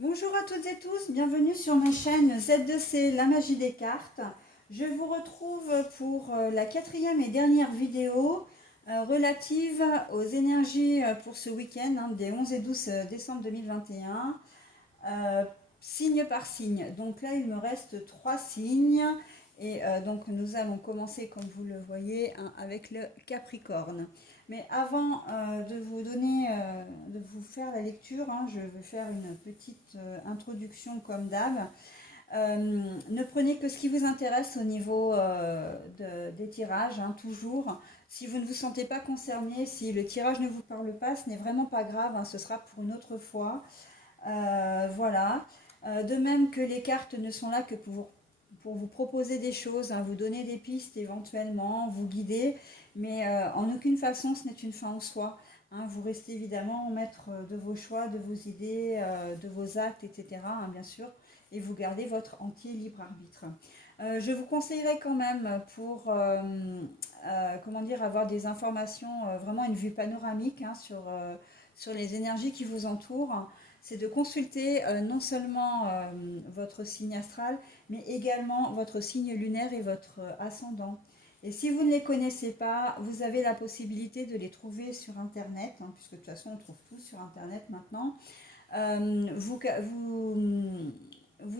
Bonjour à toutes et tous, bienvenue sur ma chaîne Z2C, la magie des cartes. Je vous retrouve pour la quatrième et dernière vidéo relative aux énergies pour ce week-end des 11 et 12 décembre 2021, signe par signe. Donc là, il me reste 3 signes et donc nous allons commencer, comme vous le voyez, avec le Capricorne. Mais avant de vous donner, de vous faire la lecture, je vais faire une petite introduction comme d'hab. Ne prenez que ce qui vous intéresse au niveau des tirages, toujours. Si vous ne vous sentez pas concerné, si le tirage ne vous parle pas, ce n'est vraiment pas grave, ce sera pour une autre fois. Voilà. De même que les cartes ne sont là que pour vous proposer des choses, vous donner des pistes éventuellement, vous guider, mais en aucune façon ce n'est une fin en soi. Vous restez évidemment maître de vos choix, de vos idées, de vos actes, etc. Bien sûr, et vous gardez votre entier libre arbitre. Je vous conseillerais quand même pour comment dire, avoir des informations, vraiment une vue panoramique sur les énergies qui vous entourent, c'est de consulter non seulement votre signe astral, mais également votre signe lunaire et votre ascendant. Et si vous ne les connaissez pas, vous avez la possibilité de les trouver sur Internet, puisque de toute façon on trouve tout sur Internet maintenant. Vous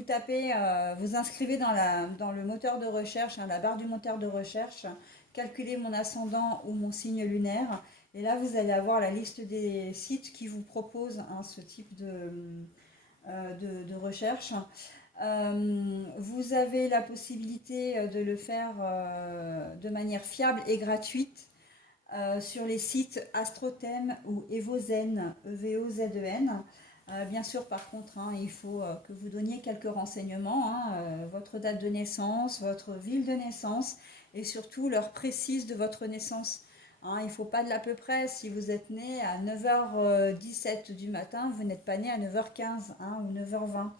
tapez, vous inscrivez dans le moteur de recherche, la barre du moteur de recherche, calculez mon ascendant ou mon signe lunaire. Et là, vous allez avoir la liste des sites qui vous proposent ce type de recherche. Vous avez la possibilité de le faire de manière fiable et gratuite sur les sites Astrothème ou Evozen, EVOZEN. Bien sûr, par contre, il faut que vous donniez quelques renseignements, votre date de naissance, votre ville de naissance et surtout l'heure précise de votre naissance. Il ne faut pas de l'à peu près. Si vous êtes né à 9h17 du matin, vous n'êtes pas né à 9h15 ou 9h20.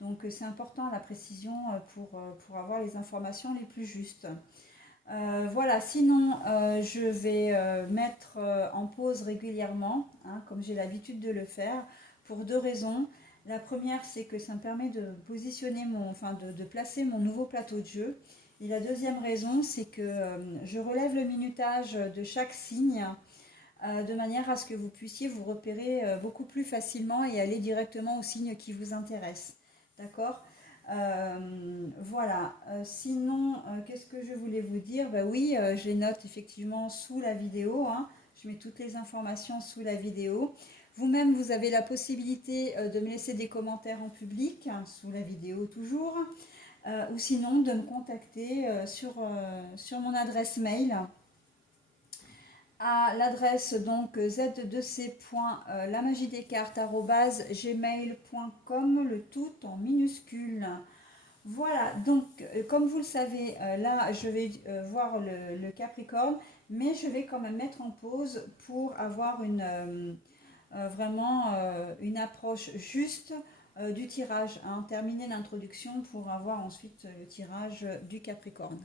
Donc c'est important la précision pour avoir les informations les plus justes. Voilà, sinon je vais mettre en pause régulièrement, comme j'ai l'habitude de le faire, pour deux raisons. La première, c'est que ça me permet de positionner de placer mon nouveau plateau de jeu. Et la deuxième raison, c'est que je relève le minutage de chaque signe de manière à ce que vous puissiez vous repérer beaucoup plus facilement et aller directement au signe qui vous intéresse. D'accord. Voilà. Sinon, qu'est-ce que je voulais vous dire? Oui, je les note effectivement sous la vidéo. Je mets toutes les informations sous la vidéo. Vous-même, vous avez la possibilité de me laisser des commentaires en public, sous la vidéo toujours, ou sinon de me contacter sur mon adresse mail à l'adresse donc z2c.lamagiedescartes@gmail.com, le tout en minuscule. Voilà, donc comme vous le savez, là je vais voir le Capricorne, mais je vais quand même mettre en pause pour avoir vraiment une approche juste du tirage, terminer l'introduction pour avoir ensuite le tirage du Capricorne.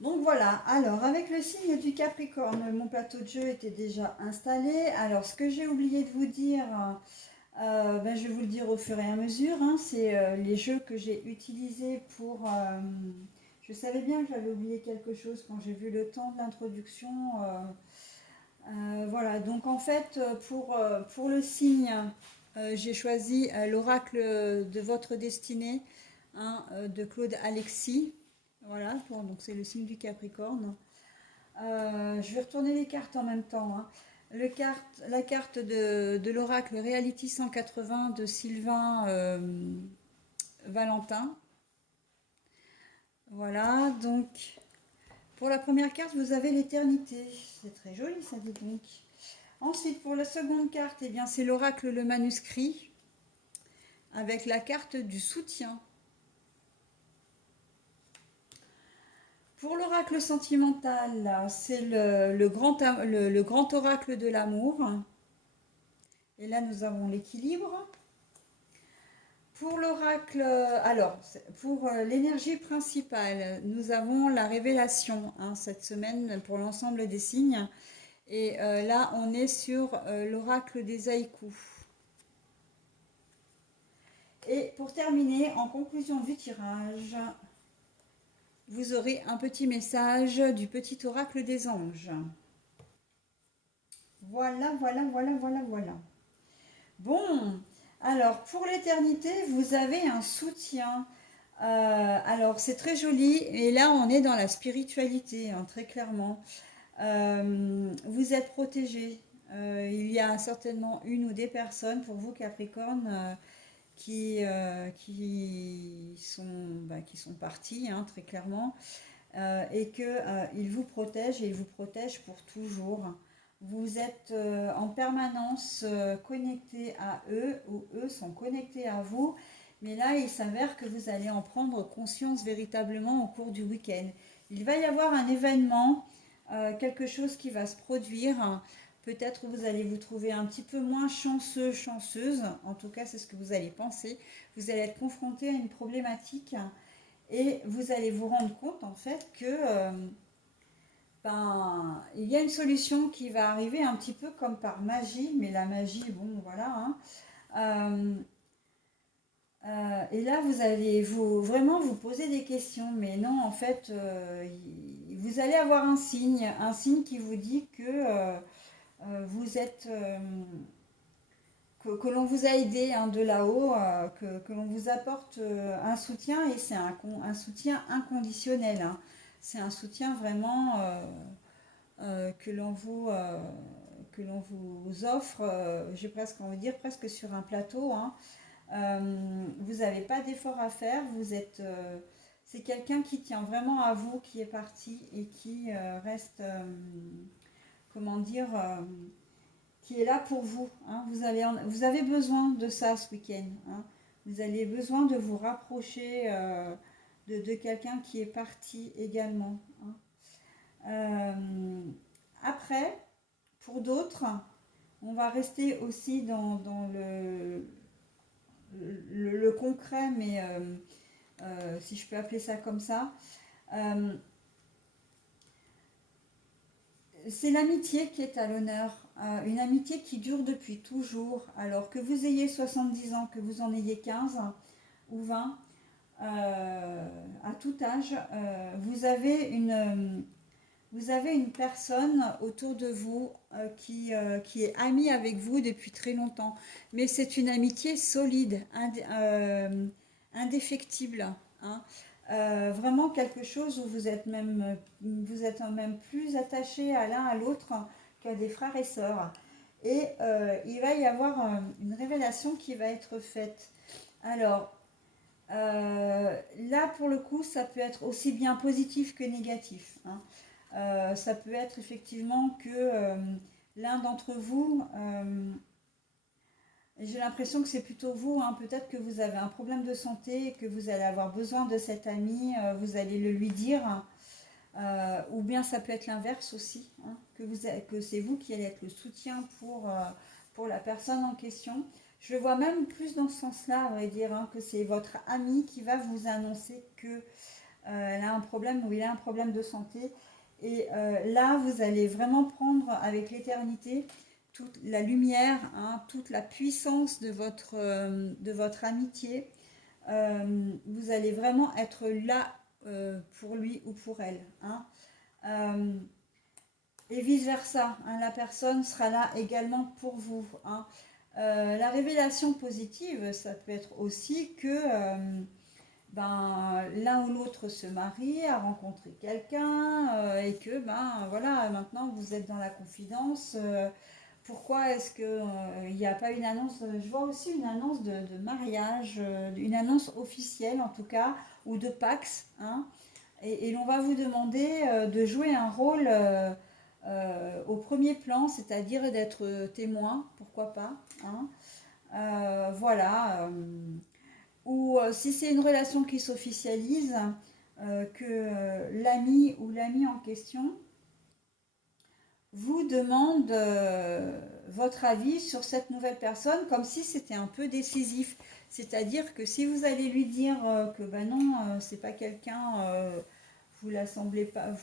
Donc voilà, alors avec le signe du Capricorne, mon plateau de jeu était déjà installé. Alors ce que j'ai oublié de vous dire, je vais vous le dire au fur et à mesure, c'est les jeux que j'ai utilisés pour... je savais bien que j'avais oublié quelque chose quand j'ai vu le temps de l'introduction. Voilà, donc en fait, pour le signe, j'ai choisi l'oracle de votre destinée de Claude Alexis. Voilà, donc c'est le signe du Capricorne. Je vais retourner les cartes en même temps. La carte de l'oracle Reality 180 de Sylvain Valentin. Voilà, donc pour la première carte, vous avez l'éternité. C'est très joli, ça dit donc. Ensuite, pour la seconde carte, c'est l'oracle le manuscrit avec la carte du soutien. Pour l'oracle sentimental, c'est le grand oracle de l'amour. Et là, nous avons l'équilibre. Pour l'oracle, pour l'énergie principale, nous avons la révélation cette semaine pour l'ensemble des signes. Et là, on est sur l'oracle des haïkus. Et pour terminer, en conclusion du tirage, vous aurez un petit message du petit oracle des anges. Voilà, voilà, voilà, voilà, voilà. Bon, alors pour l'éternité, vous avez un soutien. Alors c'est très joli, et là on est dans la spiritualité, hein, très clairement. Vous êtes protégé. Il y a certainement une ou des personnes pour vous, Capricorne, qui sont partis, hein, très clairement, et qu'ils vous protègent et ils vous protègent pour toujours. Vous êtes en permanence connecté à eux ou eux sont connectés à vous, mais là il s'avère que vous allez en prendre conscience véritablement au cours du week-end. Il va y avoir un événement, quelque chose qui va se produire. Peut-être vous allez vous trouver un petit peu moins chanceux, chanceuse, en tout cas c'est ce que vous allez penser. Vous allez être confronté à une problématique et vous allez vous rendre compte en fait que il y a une solution qui va arriver un petit peu comme par magie, mais la magie, bon voilà, hein. Euh, et là, vous allez vraiment vous poser des questions, mais non, en fait, vous allez avoir un signe qui vous dit que vous êtes, que l'on vous a aidé, hein, de là-haut, que l'on vous apporte un soutien, et c'est un soutien inconditionnel, hein. C'est un soutien vraiment que l'on vous offre, j'ai presque envie de dire, presque sur un plateau, hein. Vous n'avez pas d'effort à faire, c'est quelqu'un qui tient vraiment à vous, qui est parti et qui reste, comment dire, qui est là pour vous, hein. Vous avez besoin de ça ce week-end, hein. Vous avez besoin de vous rapprocher de quelqu'un qui est parti également, hein. Après, pour d'autres, on va rester aussi dans le concret, mais si je peux appeler ça comme ça. Euh, c'est l'amitié qui est à l'honneur, une amitié qui dure depuis toujours. Alors que vous ayez 70 ans, que vous en ayez 15 ou 20, à tout âge, vous avez une personne autour de vous qui est amie avec vous depuis très longtemps. Mais c'est une amitié solide, indéfectible, hein. Vraiment quelque chose où vous êtes même plus attachés à l'un à l'autre qu'à des frères et sœurs. Et il va y avoir une révélation qui va être faite. Alors, là, pour le coup, ça peut être aussi bien positif que négatif, hein. Ça peut être effectivement que l'un d'entre vous, j'ai l'impression que c'est plutôt vous, hein, peut-être que vous avez un problème de santé et que vous allez avoir besoin de cet ami, vous allez le lui dire, ou bien ça peut être l'inverse aussi, hein, que c'est vous qui allez être le soutien pour la personne en question. Je le vois même plus dans ce sens-là, à vrai dire, hein, que c'est votre ami qui va vous annoncer que elle a un problème ou il a un problème de santé. Et là, vous allez vraiment prendre avec l'éternité toute la lumière, hein, toute la puissance de votre amitié. Vous allez vraiment être là pour lui ou pour elle, hein. Euh, et vice-versa, hein, la personne sera là également pour vous, hein. La révélation positive, ça peut être aussi que l'un ou l'autre se marie, a rencontré quelqu'un et que voilà, maintenant vous êtes dans la confidence. Pourquoi est-ce que il n'y a pas une annonce? Je vois aussi une annonce de mariage, une annonce officielle en tout cas, ou de Pax, hein, et l'on va vous demander de jouer un rôle au premier plan, c'est-à-dire d'être témoin, pourquoi pas, hein. Voilà. Ou si c'est une relation qui s'officialise, que l'ami ou l'ami en question vous demande votre avis sur cette nouvelle personne, comme si c'était un peu décisif. C'est-à-dire que si vous allez lui dire que non, c'est pas quelqu'un, vous la semblez pas,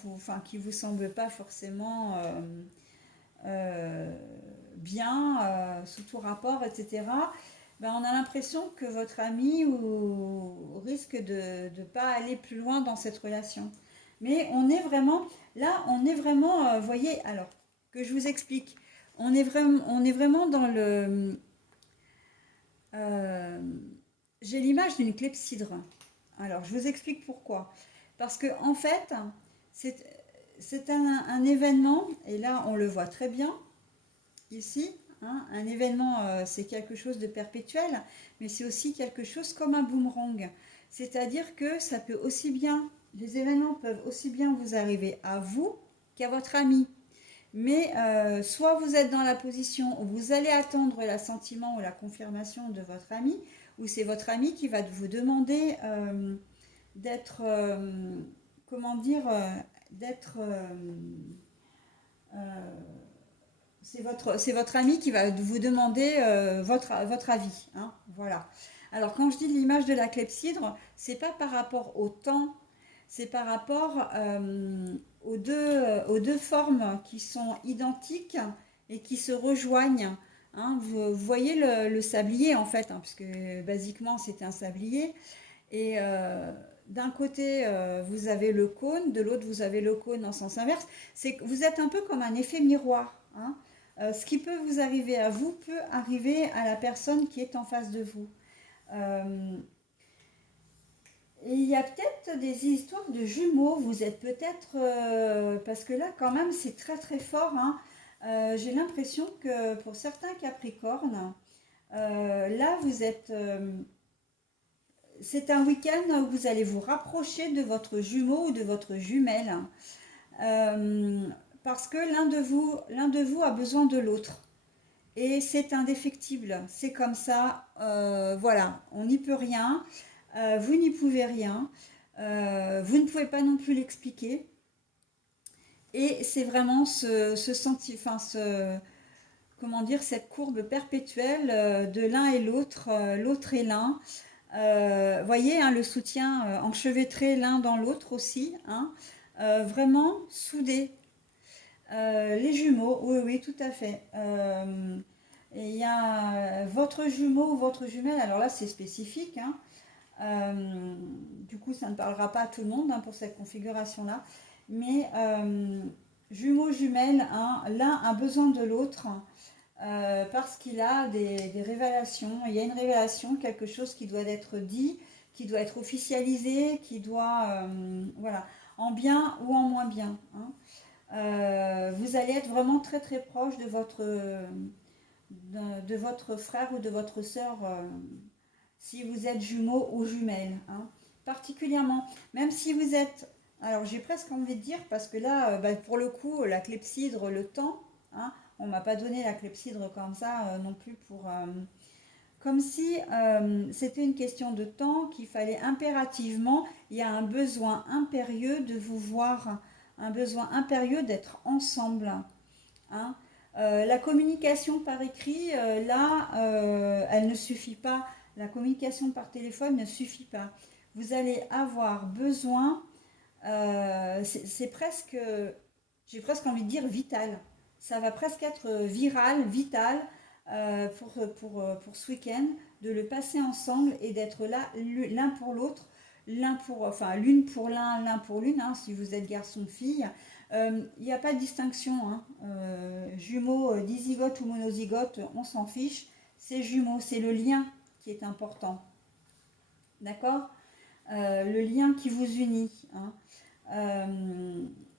qui vous semble pas forcément bien sous tout rapport, etc. ben, on a l'impression que votre ami risque de ne pas aller plus loin dans cette relation. Mais on est vraiment, là, on est vraiment, voyez, alors, que je vous explique, on est vraiment dans le... euh, j'ai l'image d'une clepsydre. Alors, je vous explique pourquoi. Parce que, en fait, c'est, c'est un événement, et là, on le voit très bien, ici, hein, un événement, c'est quelque chose de perpétuel, mais c'est aussi quelque chose comme un boomerang. C'est-à-dire que ça peut aussi bien, les événements peuvent aussi bien vous arriver à vous qu'à votre ami. Mais soit vous êtes dans la position où vous allez attendre l'assentiment ou la confirmation de votre ami, ou c'est votre ami qui va vous demander d'être, comment dire, d'être... euh, c'est votre ami qui va vous demander votre avis. Hein, voilà. Alors, quand je dis l'image de la clepsydre, c'est pas par rapport au temps, c'est par rapport aux deux formes qui sont identiques et qui se rejoignent. Hein, vous voyez le sablier en fait, hein, puisque basiquement c'est un sablier. Et d'un côté, vous avez le cône, de l'autre, vous avez le cône en sens inverse. C'est que vous êtes un peu comme un effet miroir. Hein. Ce qui peut vous arriver à vous peut arriver à la personne qui est en face de vous. Euh, et il y a peut-être des histoires de jumeaux. Vous êtes peut-être... parce que là, quand même, c'est très très fort. Hein. J'ai l'impression que pour certains Capricornes, là, vous êtes... c'est un week-end où vous allez vous rapprocher de votre jumeau ou de votre jumelle. Euh, parce que l'un de vous a besoin de l'autre. Et c'est indéfectible. C'est comme ça. Voilà, on n'y peut rien. Vous n'y pouvez rien. Vous ne pouvez pas non plus l'expliquer. Et c'est vraiment ce sentiment, enfin, comment dire, cette courbe perpétuelle de l'un et l'autre, l'autre et l'un. Voyez, hein, le soutien enchevêtré l'un dans l'autre aussi, hein, vraiment soudé. Les jumeaux, oui, oui, tout à fait. Et il y a votre jumeau ou votre jumelle, alors là c'est spécifique, hein. Du coup ça ne parlera pas à tout le monde hein, pour cette configuration-là, mais jumeaux, jumelles, hein, l'un a besoin de l'autre parce qu'il a des révélations. Il y a une révélation, quelque chose qui doit être dit, qui doit être officialisé, qui doit, voilà, en bien ou en moins bien. Hein. Vous allez être vraiment très très proche de votre frère ou de votre sœur si vous êtes jumeaux ou jumelles. Hein. Particulièrement, même si vous êtes... Alors j'ai presque envie de dire, parce que là, bah, pour le coup, la clepsydre, le temps, hein, on ne m'a pas donné la clepsydre comme ça non plus pour... comme si c'était une question de temps, qu'il fallait impérativement, il y a un besoin impérieux de vous voir, un besoin impérieux d'être ensemble. Hein. La communication par écrit, là, elle ne suffit pas. La communication par téléphone ne suffit pas. Vous allez avoir besoin, c'est presque, j'ai presque envie de dire vital. Ça va presque être viral, vital pour ce week-end, de le passer ensemble et d'être là l'un pour l'autre, enfin l'une pour l'un pour l'une, hein, si vous êtes garçon-fille. Il n'y a pas de distinction. Hein. Jumeaux, dizygote ou monozygote, on s'en fiche. C'est jumeaux, c'est le lien qui est important. D'accord. Le lien qui vous unit. Hein.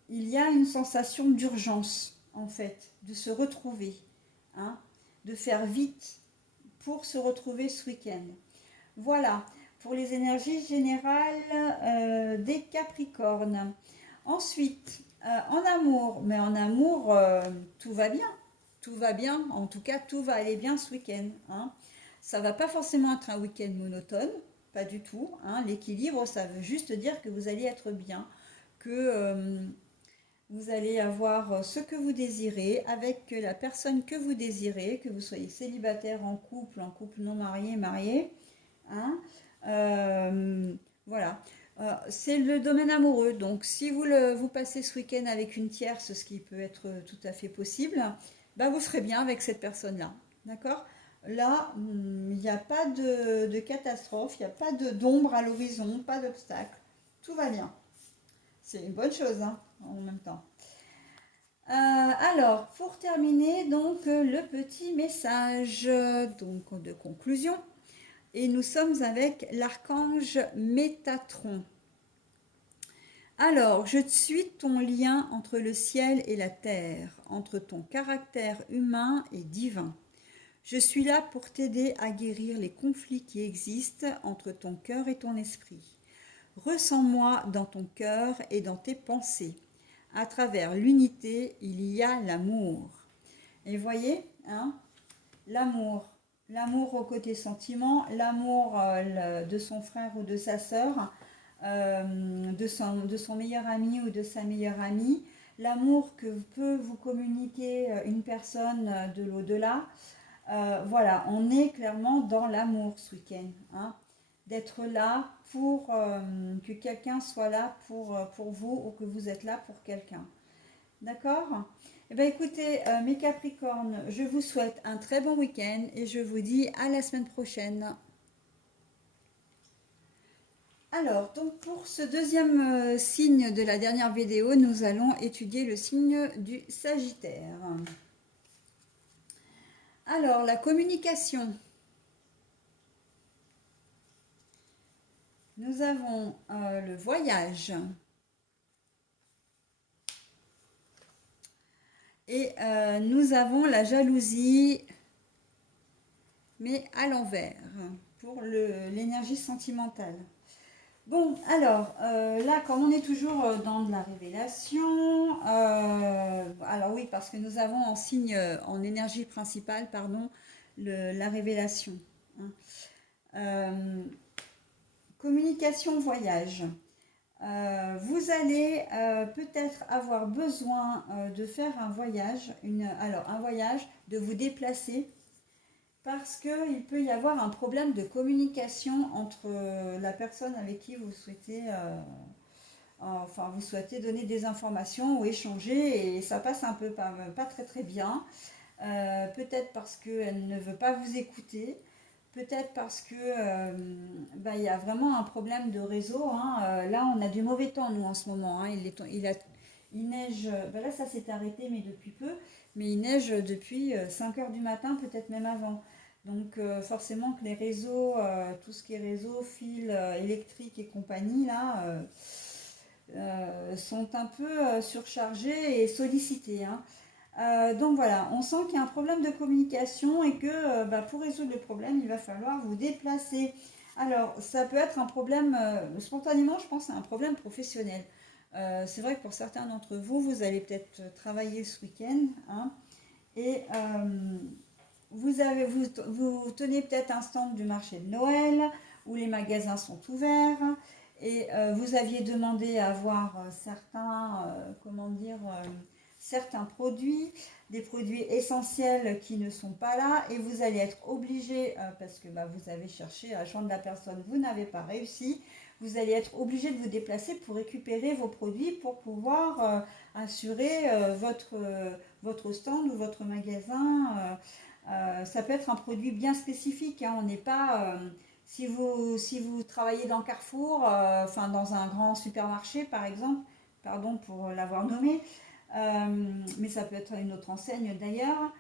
Il y a une sensation d'urgence, en fait, de se retrouver. Hein, de faire vite pour se retrouver ce week-end. Voilà, pour les énergies générales des Capricornes. Ensuite, en amour, mais en amour, tout va bien. Tout va bien, en tout cas, tout va aller bien ce week-end. Hein. Ça va pas forcément être un week-end monotone, pas du tout. Hein. L'équilibre, ça veut juste dire que vous allez être bien, que vous allez avoir ce que vous désirez avec la personne que vous désirez, que vous soyez célibataire, en couple non marié, marié. Hein. Voilà. C'est le domaine amoureux. Donc, si vous passez ce week-end avec une tierce, ce qui peut être tout à fait possible, bah, vous serez bien avec cette personne-là. D'accord. Là, il n'y a pas de catastrophe, il n'y a pas d'ombre à l'horizon, pas d'obstacle. Tout va bien. C'est une bonne chose, hein, en même temps. Alors, pour terminer, donc, le petit message donc, de conclusion. Et nous sommes avec l'archange Métatron. Alors, je suis ton lien entre le ciel et la terre, entre ton caractère humain et divin. Je suis là pour t'aider à guérir les conflits qui existent entre ton cœur et ton esprit. Ressens-moi dans ton cœur et dans tes pensées. À travers l'unité, il y a l'amour. Et voyez, hein, l'amour. L'amour au côté sentiment, l'amour de son frère ou de sa sœur, de son meilleur ami ou de sa meilleure amie, l'amour que peut vous communiquer une personne de l'au-delà. Voilà, on est clairement dans l'amour ce week-end, hein, d'être là pour que quelqu'un soit là pour vous ou que vous êtes là pour quelqu'un. D'accord? Eh bien écoutez, mes Capricornes, je vous souhaite un très bon week-end et je vous dis à la semaine prochaine. Alors, donc pour ce deuxième signe de la dernière vidéo, nous allons étudier le signe du Sagittaire. Alors, la communication. Nous avons le voyage. Et nous avons la jalousie, mais à l'envers, pour l'énergie sentimentale. Bon, alors, là, comme on est toujours dans de la révélation, alors oui, parce que nous avons en signe, en énergie principale, pardon, la révélation. Hein. Communication voyage. Vous allez peut-être avoir besoin de faire un voyage, alors un voyage, de vous déplacer, parce qu'il peut y avoir un problème de communication entre la personne avec qui vous souhaitez, enfin vous souhaitez donner des informations ou échanger, et ça passe un peu pas très très bien. Peut-être parce qu'elle ne veut pas vous écouter, peut-être parce que il y a vraiment un problème de réseau. Hein. Là, on a du mauvais temps, nous, en ce moment. Hein. Il neige, là, ça s'est arrêté, mais depuis peu. Mais il neige depuis 5 heures du matin, peut-être même avant. Donc, forcément que les réseaux, tout ce qui est réseau, fils électriques et compagnie, là, sont un peu surchargés et sollicités. Hein. Donc voilà, on sent qu'il y a un problème de communication et que pour résoudre le problème, il va falloir vous déplacer. Alors, ça peut être un problème, spontanément, je pense, c'est un problème professionnel. C'est vrai que pour certains d'entre vous, vous allez peut-être travailler ce week-end, hein, et vous tenez peut-être un stand du marché de Noël où les magasins sont ouverts et vous aviez demandé à avoir comment dire, certains produits, des produits essentiels qui ne sont pas là et vous allez être obligé, parce que vous avez cherché à joindre la personne, vous n'avez pas réussi, vous allez être obligé de vous déplacer pour récupérer vos produits pour pouvoir assurer votre stand ou votre magasin. Ça peut être un produit bien spécifique, hein, on n'est pas... si vous travaillez dans Carrefour, enfin dans un grand supermarché par exemple, pardon pour l'avoir nommé, mais ça peut être une autre enseigne d'ailleurs,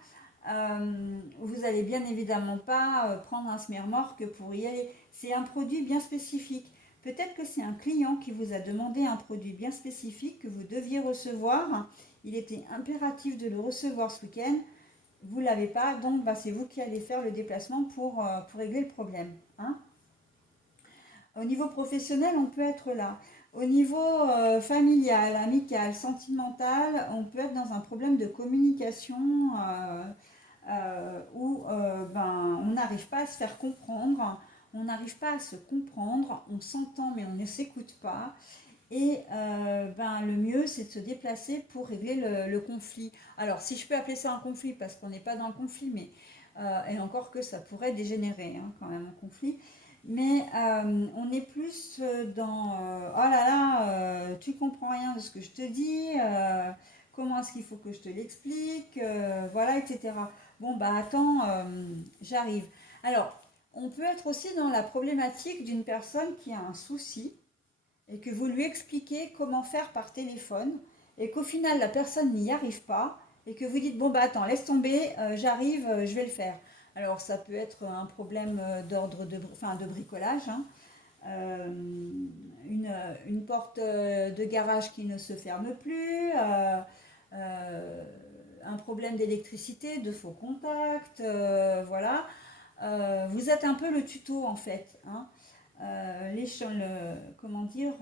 vous allez bien évidemment pas prendre un smermorque pour y aller. C'est un produit bien spécifique. Peut-être que c'est un client qui vous a demandé un produit bien spécifique que vous deviez recevoir. Il était impératif de le recevoir ce week-end. Vous ne l'avez pas, donc c'est vous qui allez faire le déplacement pour régler le problème. Hein. Au niveau professionnel, on peut être là. Au niveau familial, amical, sentimental, on peut être dans un problème de communication où on n'arrive pas à se faire comprendre, on n'arrive pas à se comprendre, on s'entend mais on ne s'écoute pas. Et le mieux, c'est de se déplacer pour régler le conflit. Alors, si je peux appeler ça un conflit, parce qu'on n'est pas dans le conflit, mais et encore que ça pourrait dégénérer hein, quand même un conflit. Mais on est plus dans oh là là, tu comprends rien de ce que je te dis, comment est-ce qu'il faut que je te l'explique, voilà, etc. bon bah attends, j'arrive. Alors, on peut être aussi dans la problématique d'une personne qui a un souci et que vous lui expliquez comment faire par téléphone et qu'au final la personne n'y arrive pas et que vous dites bon bah attends laisse tomber, j'arrive, je vais le faire. Alors ça peut être un problème d'ordre enfin, de bricolage, hein. Euh, une porte de garage qui ne se ferme plus, euh, un problème d'électricité, de faux contacts, voilà. Vous êtes un peu le tuto en fait, hein. Comment dire,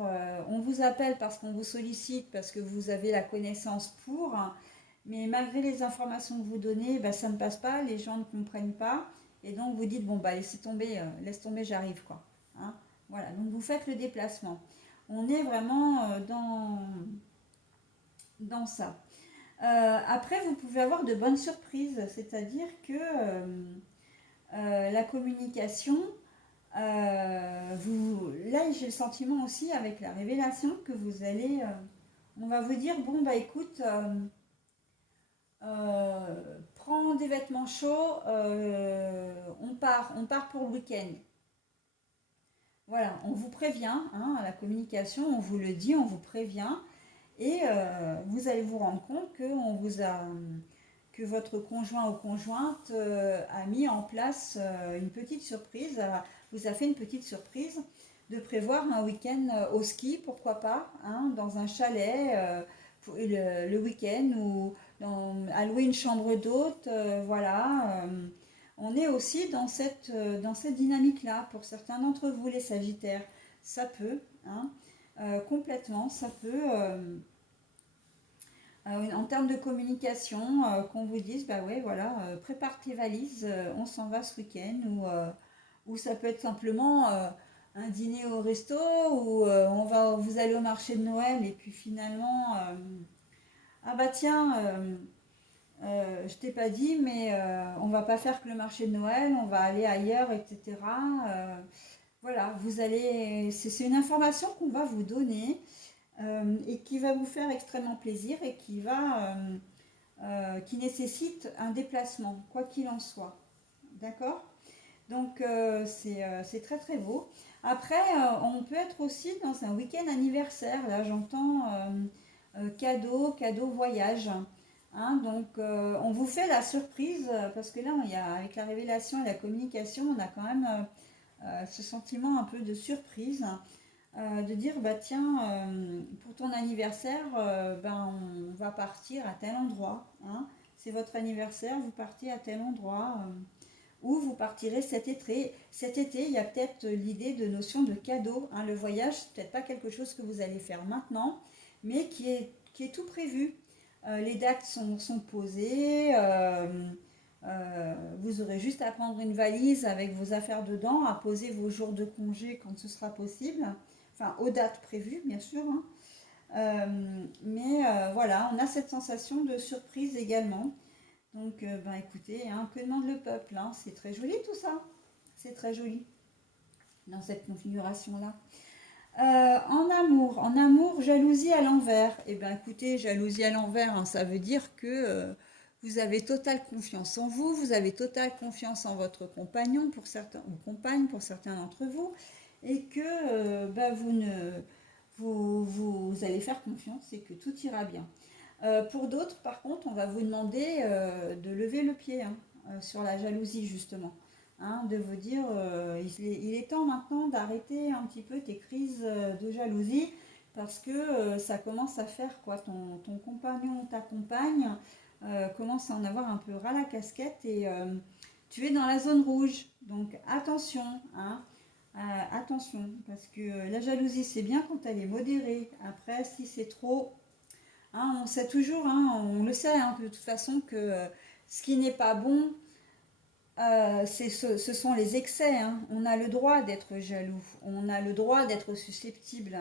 on vous appelle parce qu'on vous sollicite, parce que vous avez la connaissance pour, hein, mais malgré les informations que vous donnez, bah, ça ne passe pas, les gens ne comprennent pas, et donc vous dites, bon, bah, laisse tomber, j'arrive, quoi. Hein. Voilà, donc vous faites le déplacement. On est vraiment dans ça. Après, vous pouvez avoir de bonnes surprises, c'est-à-dire que la communication, là, j'ai le sentiment aussi avec la révélation que vous allez, on va vous dire, bon bah écoute, prends des vêtements chauds, on part pour le week-end. Voilà, on vous prévient, hein, à la communication, on vous le dit, on vous prévient, et vous allez vous rendre compte que votre conjoint ou conjointe a mis en place une petite surprise, vous a fait une petite surprise de prévoir un week-end au ski, pourquoi pas, hein, dans un chalet le week-end ou à louer une chambre d'hôte, voilà. On est aussi dans cette dynamique-là. Pour certains d'entre vous, les Sagittaires, ça peut, hein, complètement, ça peut. En termes de communication, qu'on vous dise, bah ouais, voilà, prépare tes valises, on s'en va ce week-end, ou ça peut être simplement un dîner au resto, ou vous allez au marché de Noël, et puis finalement, ah bah tiens, je t'ai pas dit, mais on va pas faire que le marché de Noël, on va aller ailleurs, etc. Voilà, c'est une information qu'on va vous donner et qui va vous faire extrêmement plaisir et qui nécessite un déplacement, quoi qu'il en soit. D'accord. Donc c'est très très beau. Après, on peut être aussi dans un week-end anniversaire. Là, j'entends cadeau voyage. Hein, donc on vous fait la surprise parce que là, avec la révélation et la communication, on a quand même ce sentiment un peu de surprise. De dire bah tiens pour ton anniversaire ben on va partir à tel endroit, hein. C'est votre anniversaire, vous partez à tel endroit ou vous partirez cet été il y a peut-être l'idée de notion de cadeau, hein. Le voyage c'est peut-être pas quelque chose que vous allez faire maintenant mais qui est tout prévu. Les dates sont posées, vous aurez juste à prendre une valise avec vos affaires dedans, à poser vos jours de congé quand ce sera possible, enfin aux dates prévues bien sûr, hein. Mais voilà, on a cette sensation de surprise également. Donc ben écoutez, hein, que demande le peuple, hein, c'est très joli tout ça, c'est très joli dans cette configuration-là. En amour, jalousie à l'envers. Eh bien, écoutez, jalousie à l'envers, hein, ça veut dire que vous avez totale confiance en vous, vous avez totale confiance en votre compagnon pour certains ou compagne pour certains d'entre vous, et que bah, vous allez faire confiance et que tout ira bien. Pour d'autres, par contre, on va vous demander de lever le pied, hein, sur la jalousie justement. Hein, de vous dire il est temps maintenant d'arrêter un petit peu tes crises de jalousie parce que ça commence à faire quoi, ton compagnon ou ta compagne commence à en avoir un peu ras la casquette et tu es dans la zone rouge. Donc attention, hein, attention, parce que la jalousie c'est bien quand elle est modérée. Après, si c'est trop, hein, on sait toujours, hein, on le sait, hein, de toute façon que ce qui n'est pas bon, ce sont les excès, hein. On a le droit d'être jaloux, on a le droit d'être susceptible,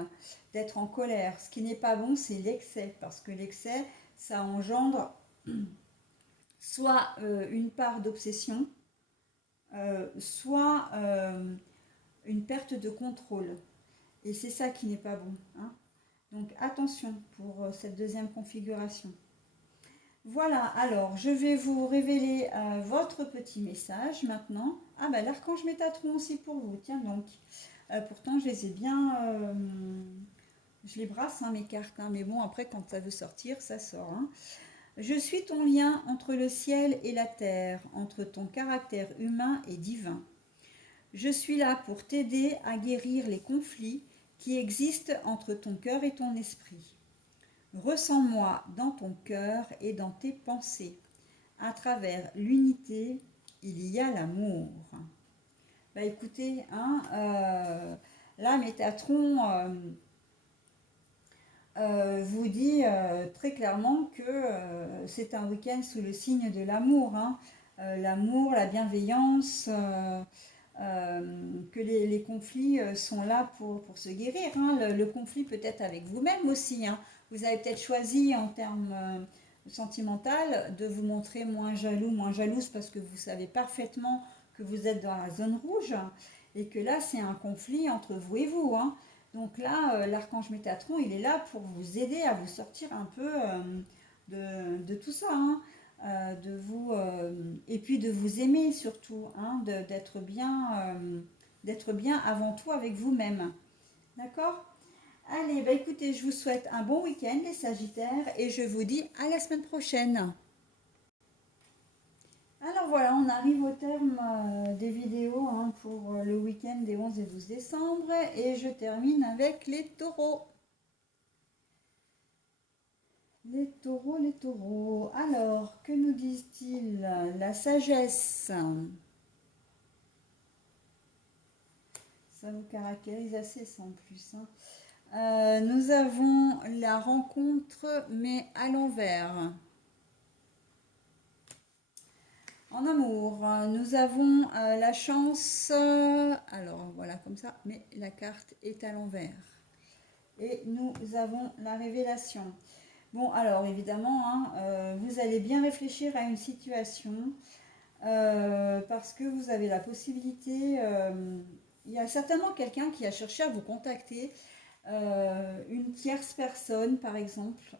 d'être en colère. Ce qui n'est pas bon, c'est l'excès, parce que l'excès, ça engendre soit une part d'obsession, soit une perte de contrôle. Et c'est ça qui n'est pas bon, hein. Donc attention pour cette deuxième configuration. Voilà, alors je vais vous révéler votre petit message maintenant. Ah ben l'archange Métatron aussi pour vous, tiens donc. Pourtant je les ai bien, je les brasse hein, mes cartes, hein, mais bon après quand ça veut sortir, ça sort. Hein. Je suis ton lien entre le ciel et la terre, entre ton caractère humain et divin. Je suis là pour t'aider à guérir les conflits qui existent entre ton cœur et ton esprit. Ressens-moi dans ton cœur et dans tes pensées. À travers l'unité, il y a l'amour. Bah écoutez, hein, là Métatron vous dit très clairement que c'est un week-end sous le signe de l'amour. Hein. L'amour, la bienveillance, que les conflits sont là pour se guérir. Hein. Le conflit peut être avec vous-même aussi. Hein. Vous avez peut-être choisi en termes sentimental de vous montrer moins jaloux, moins jalouse parce que vous savez parfaitement que vous êtes dans la zone rouge et que là c'est un conflit entre vous et vous. Hein. Donc là, l'archange Métatron, il est là pour vous aider à vous sortir un peu de tout ça. Hein. De vous et puis de vous aimer surtout, hein, d'être bien avant tout avec vous-même. D'accord? Allez, bah écoutez, je vous souhaite un bon week-end les Sagittaires et je vous dis à la semaine prochaine. Alors voilà, on arrive au terme des vidéos hein, pour le week-end des 11 et 12 décembre et je termine avec les taureaux. Les taureaux, les taureaux. Alors, que nous disent-ils? La sagesse. Ça vous caractérise assez ça en plus. Hein. Nous avons la rencontre, mais à l'envers. En amour, nous avons la chance. Alors voilà comme ça, mais la carte est à l'envers. Et nous avons la révélation. Bon, alors évidemment, hein, vous allez bien réfléchir à une situation parce que vous avez la possibilité. Il y a certainement quelqu'un qui a cherché à vous contacter, une tierce personne par exemple,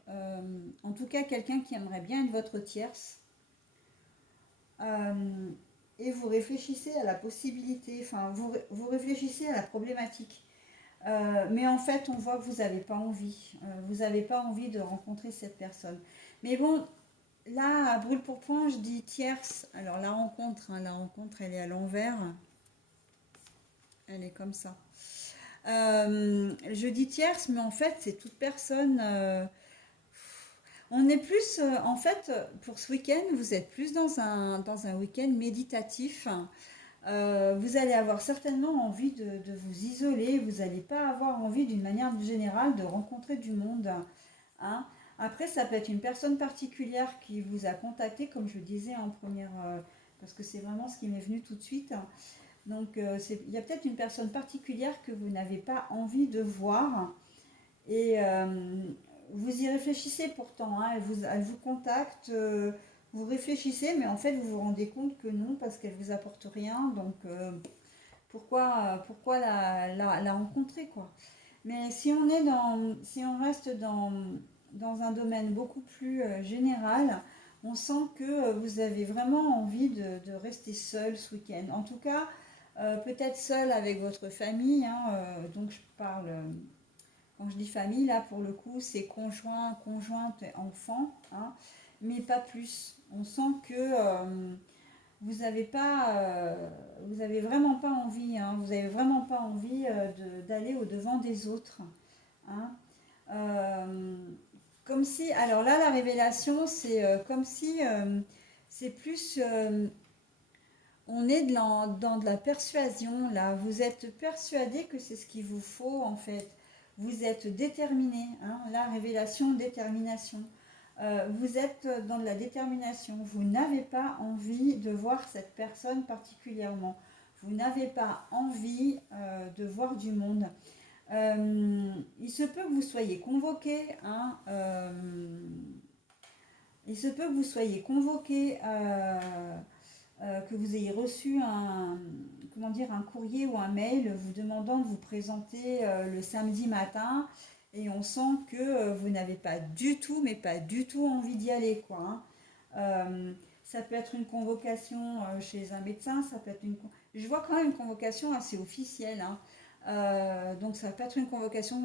en tout cas quelqu'un qui aimerait bien être votre tierce. Euh, et vous réfléchissez à la possibilité, enfin vous réfléchissez à la problématique. Mais en fait, on voit que vous n'avez pas envie. Vous n'avez pas envie de rencontrer cette personne. Mais bon, là, à brûle pour point, je dis tierce. Alors hein, la rencontre, elle est à l'envers. Elle est comme ça. Je dis tierce, mais en fait, c'est toute personne. On est plus, en fait, pour ce week-end, vous êtes plus dans un week-end méditatif. Vous allez avoir certainement envie de vous isoler. Vous n'allez pas avoir envie, d'une manière générale, de rencontrer du monde. Hein. Après, ça peut être une personne particulière qui vous a contacté, comme je disais en première, parce que c'est vraiment ce qui m'est venu tout de suite. Donc, il y a peut-être une personne particulière que vous n'avez pas envie de voir. Et vous y réfléchissez pourtant. Hein, elle vous contacte, vous réfléchissez, mais en fait, vous vous rendez compte que non, parce qu'elle ne vous apporte rien. Donc, pourquoi la rencontrer, quoi. Mais si on reste dans un domaine beaucoup plus général, on sent que vous avez vraiment envie de rester seul ce week-end. En tout cas, peut-être seul avec votre famille. Hein, donc je parle, quand je dis famille, là pour le coup, c'est conjoint, conjointe, enfant, hein, mais pas plus. On sent que vous avez pas, vous avez vraiment pas envie, hein, vous avez vraiment pas envie d'aller au devant des autres. Hein. Euh, comme si, alors là, la révélation, c'est comme si c'est plus, on est dans de la persuasion, là. Vous êtes persuadé que c'est ce qu'il vous faut, en fait. Vous êtes déterminé, hein, la révélation, détermination. Vous êtes dans de la détermination. Vous n'avez pas envie de voir cette personne particulièrement. Vous n'avez pas envie de voir du monde. Il se peut que vous soyez convoqué, hein, il se peut que vous soyez convoqué, que vous ayez reçu comment dire, un courrier ou un mail vous demandant de vous présenter le samedi matin et on sent que vous n'avez pas du tout, mais pas du tout envie d'y aller, quoi. Hein. Ça peut être une convocation chez un médecin, ça peut être je vois quand même une convocation assez officielle, hein. Donc ça peut être une convocation,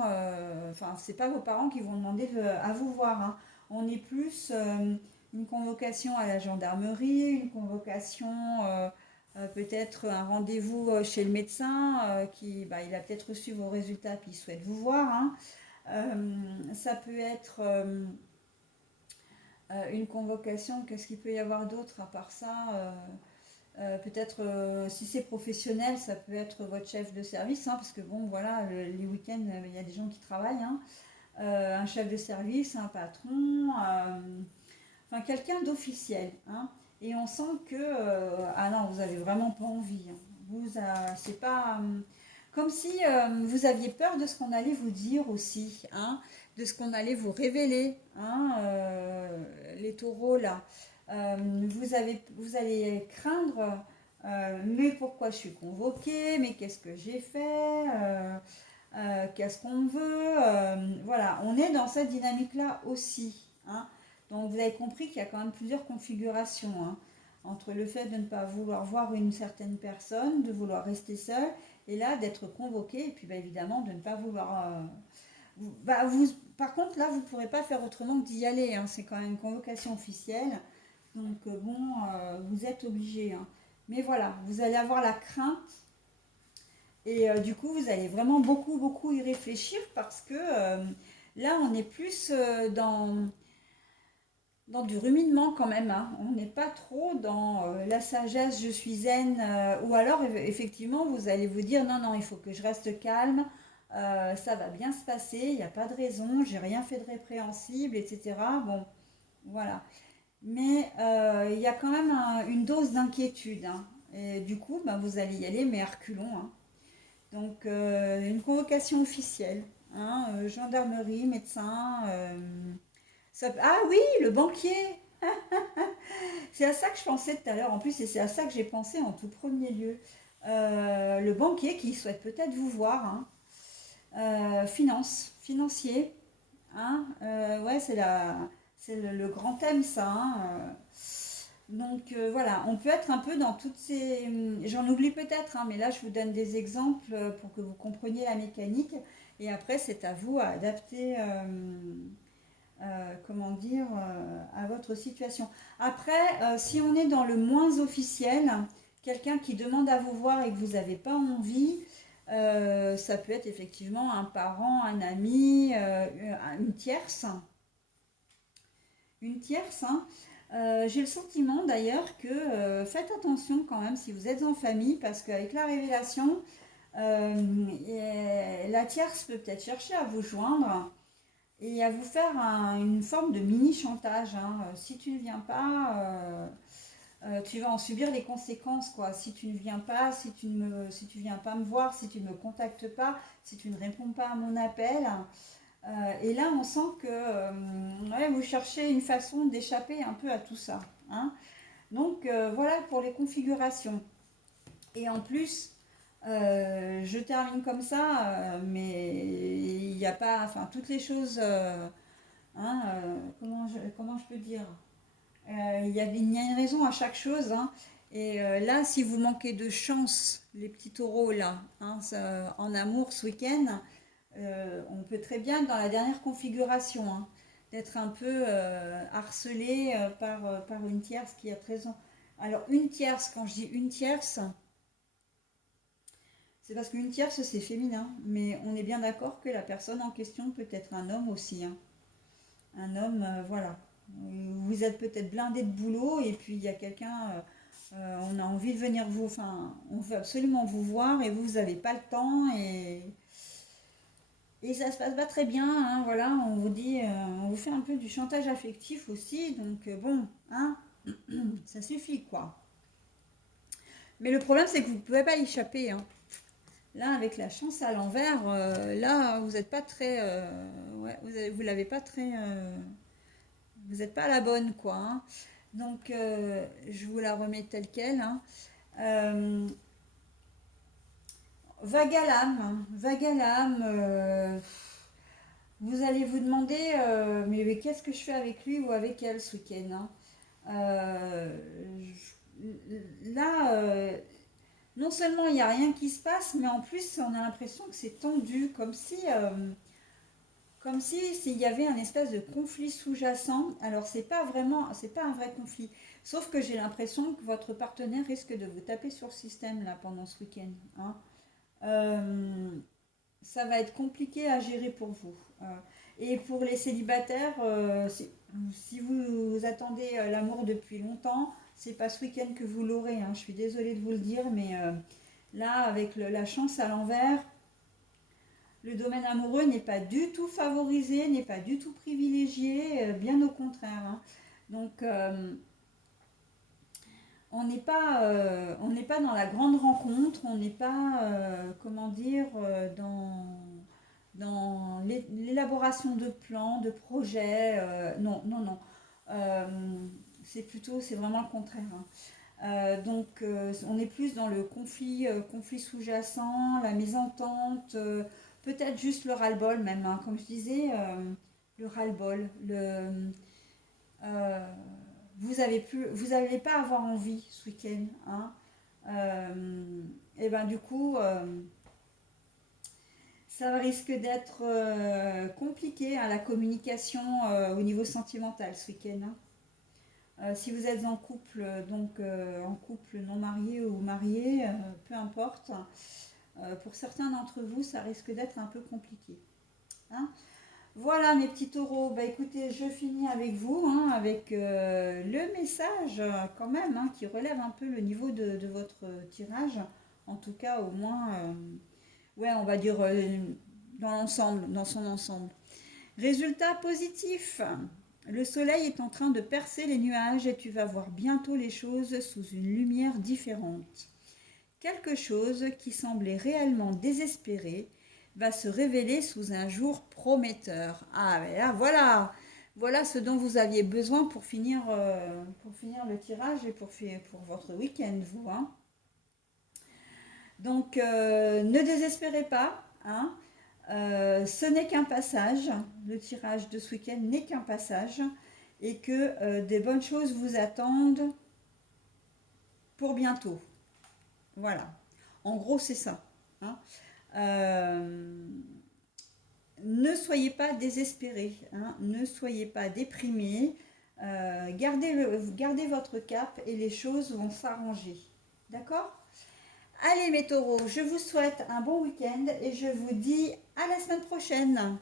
enfin c'est pas vos parents qui vont demander à vous voir, hein. On est plus une convocation à la gendarmerie, une convocation, peut-être un rendez-vous chez le médecin qui, bah, il a peut-être reçu vos résultats puis il souhaite vous voir, hein. Ça peut être une convocation, qu'est-ce qu'il peut y avoir d'autre à part ça? Peut-être si c'est professionnel, ça peut être votre chef de service, hein, parce que bon, voilà, les week-ends, il y a des gens qui travaillent, hein. Un chef de service, un patron, enfin quelqu'un d'officiel, hein. Et on sent que, ah non, vous avez vraiment pas envie, hein. C'est pas comme si vous aviez peur de ce qu'on allait vous dire aussi, hein, de ce qu'on allait vous révéler, hein, les taureaux là. Vous allez craindre, mais pourquoi je suis convoquée, mais qu'est-ce que j'ai fait, qu'est-ce qu'on me veut, voilà, on est dans cette dynamique-là aussi, hein. Donc vous avez compris qu'il y a quand même plusieurs configurations, hein, entre le fait de ne pas vouloir voir une certaine personne, de vouloir rester seul, et là d'être convoqué, et puis bah, évidemment de ne pas vouloir... par contre là vous ne pourrez pas faire autrement que d'y aller, hein, c'est quand même une convocation officielle, donc bon, vous êtes obligé, hein. Mais voilà, vous allez avoir la crainte et du coup, vous allez vraiment beaucoup, beaucoup y réfléchir parce que là, on est plus dans du ruminement quand même, hein. On n'est pas trop dans la sagesse, je suis zen. Ou alors, effectivement, vous allez vous dire, non, non, il faut que je reste calme. Ça va bien se passer, il n'y a pas de raison, j'ai rien fait de répréhensible, etc. Bon, voilà. Mais il y a quand même une dose d'inquiétude, hein. Et du coup, bah, vous allez y aller, mais à reculons, hein. Donc, une convocation officielle, hein, gendarmerie, médecin. Ah oui, le banquier. C'est à ça que je pensais tout à l'heure. En plus, et c'est à ça que j'ai pensé en tout premier lieu. Le banquier qui souhaite peut-être vous voir, hein. Financier, hein. Ouais, c'est le grand thème, ça, hein. Donc voilà, on peut être un peu dans toutes ces... J'en oublie peut-être, hein, mais là je vous donne des exemples pour que vous compreniez la mécanique. Et après, c'est à vous à adapter, comment dire, à votre situation. Après, si on est dans le moins officiel, quelqu'un qui demande à vous voir et que vous n'avez pas envie, ça peut être effectivement un parent, un ami, une tierce. Une tierce, hein. J'ai le sentiment d'ailleurs que faites attention quand même si vous êtes en famille parce qu'avec la révélation, la tierce peut peut-être chercher à vous joindre et à vous faire une forme de mini chantage, hein. Si tu ne viens pas, tu vas en subir les conséquences, quoi. Si tu ne viens pas, si tu viens pas me voir, si tu ne me contactes pas, si tu ne réponds pas à mon appel, et là, on sent que ouais, vous cherchez une façon d'échapper un peu à tout ça, hein. Donc voilà pour les configurations. Et en plus, je termine comme ça, mais il n'y a pas, enfin toutes les choses, hein, comment je peux dire, il y a une raison à chaque chose, hein. Et là, si vous manquez de chance, les petits taureaux là, hein, en amour ce week-end, on peut très bien dans la dernière configuration, hein, d'être un peu harcelé par une tierce qui a 13 ans. Alors une tierce, quand je dis une tierce, c'est parce qu'une tierce c'est féminin, mais on est bien d'accord que la personne en question peut être un homme aussi, hein. Un homme, voilà. Vous êtes peut-être blindé de boulot et puis il y a quelqu'un, on a envie de venir vous, enfin, on veut absolument vous voir et vous n'avez pas le temps et ça se passe pas très bien, hein, voilà, on vous dit, on vous fait un peu du chantage affectif aussi, donc bon, hein, ça suffit quoi. Mais le problème c'est que vous ne pouvez pas y échapper, hein. Là, avec la chance à l'envers, là, vous n'êtes pas très, ouais, vous l'avez pas très, vous n'êtes pas à la bonne quoi, hein. Donc, je vous la remets telle quelle, hein. Euh, Vague à l'âme, hein, vague à l'âme. Vous allez vous demander, mais qu'est-ce que je fais avec lui ou avec elle ce week-end, hein. Là, non seulement il n'y a rien qui se passe, mais en plus on a l'impression que c'est tendu, comme si s'il y avait un espèce de conflit sous-jacent. Alors c'est pas un vrai conflit. Sauf que j'ai l'impression que votre partenaire risque de vous taper sur le système là pendant ce week-end, hein. Euh, Ça va être compliqué à gérer pour vous. Et pour les célibataires, si vous attendez l'amour depuis longtemps, c'est pas ce week-end que vous l'aurez, hein. Je suis désolée de vous le dire, mais là, avec la chance à l'envers, le domaine amoureux n'est pas du tout favorisé, n'est pas du tout privilégié, bien au contraire, hein. Donc, on n'est pas dans la grande rencontre, on n'est pas, comment dire, dans l'élaboration de plans, de projets. Non, non, non. Euh, c'est vraiment le contraire, hein. On est plus dans le conflit sous-jacent, la mésentente, peut-être juste le ras-le-bol même, hein. Comme je disais, le ras-le-bol, euh, vous n'allez pas avoir envie ce week-end, hein. Et ben du coup, ça risque d'être compliqué à la communication au niveau sentimental ce week-end, hein. Si vous êtes en couple, en couple non marié ou marié, peu importe, pour certains d'entre vous, ça risque d'être un peu compliqué, hein. Voilà mes petits taureaux, bah écoutez, je finis avec vous, hein, avec le message quand même, hein, qui relève un peu le niveau de votre tirage, en tout cas au moins, ouais, on va dire dans l'ensemble, dans son ensemble. Résultat positif, le soleil est en train de percer les nuages et tu vas voir bientôt les choses sous une lumière différente. Quelque chose qui semblait réellement désespéré va se révéler sous un jour prometteur. Ah, mais là, voilà ce dont vous aviez besoin pour finir le tirage et pour votre week-end, vous, hein. Donc, ne désespérez pas, hein. Ce n'est qu'un passage. Le tirage de ce week-end n'est qu'un passage et que des bonnes choses vous attendent pour bientôt. Voilà. En gros, c'est ça, hein. Euh, Ne soyez pas désespérés, hein, ne soyez pas déprimés. Gardez votre cap et les choses vont s'arranger. D'accord? Allez mes taureaux, je vous souhaite un bon week-end et je vous dis à la semaine prochaine.